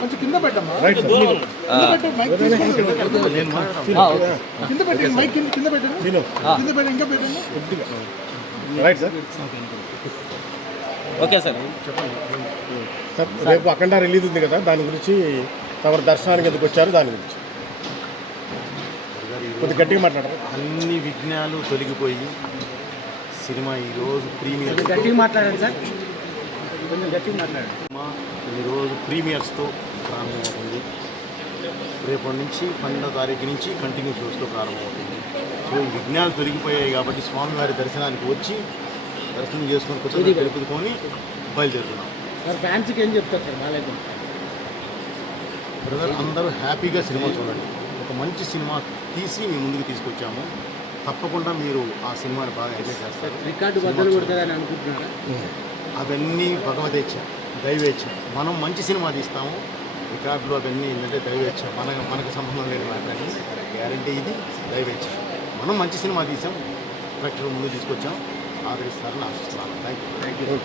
కొంచెం కింద పెట్టమ్మా. Right sir. కింద పెట్టు, మైక్ తీసుకోండి. కింద పెట్టండి, మైక్ కింద పెట్టండి. కింద పెట్టండి, ఇంకా పెట్టండి. Right sir. Okay sir. Sir రేపు అఖండ రిలీజ్ ఉంది కదా, దాని గురించి తమరు దర్శనానికి ఎందుకు వచ్చారు దాని గురించి కొద్దిగా గట్టిగా మాట్లాడారు. అన్ని విఘ్నాలు తొలగిపోయి సినిమా ఈరోజు ప్రీమియర్ గట్టిగా మాట్లాడండి సార్, కొంచెం గట్టిగా మాట్లాడండి. సినిమా ఈరోజు ప్రీమియర్స్తో ప్రారంభమవుతుంది. రేపటి నుంచి 12వ తారీఖు నుంచి కంటిన్యూ షోస్తో ప్రారంభమవుతుంది. సో ఈ విఘ్నాలు తొలగిపోయాయి కాబట్టి స్వామివారి దర్శనానికి వచ్చి దర్శనం చేసుకొని కొంచెం గడుపుకొని బయలుదేరుతున్నాం. సార్ ఫ్యాన్స్కి ఏం చెప్తారు సార్? బాగాలేదు బ్రదర్, అందరూ హ్యాపీగా సినిమా చూడండి. ఒక మంచి సినిమా తీసి మీ ముందుకు తీసుకొచ్చాము. తప్పకుండా మీరు ఆ సినిమాని బాగా ఎంజాయ్ చేస్తారు. రికార్డు బద్దలు కొడతారని అనుకుంటున్నారా? అవన్నీ భగవదేచ్ఛ, దైవేచ్ఛ. మనం మంచి సినిమా తీస్తాము, రికార్డులు అవన్నీ ఏంటంటే దైవేచ్ఛ, మనకు సంబంధం లేని మాట్లాడి గ్యారంటీ ఇది దైవేచ్ఛ. మనం మంచి సినిమా తీసాం, ప్రేక్షకుల ముందు తీసుకొచ్చాం, ఆదరిస్తారని ఆశిస్తున్నాను. Thank you.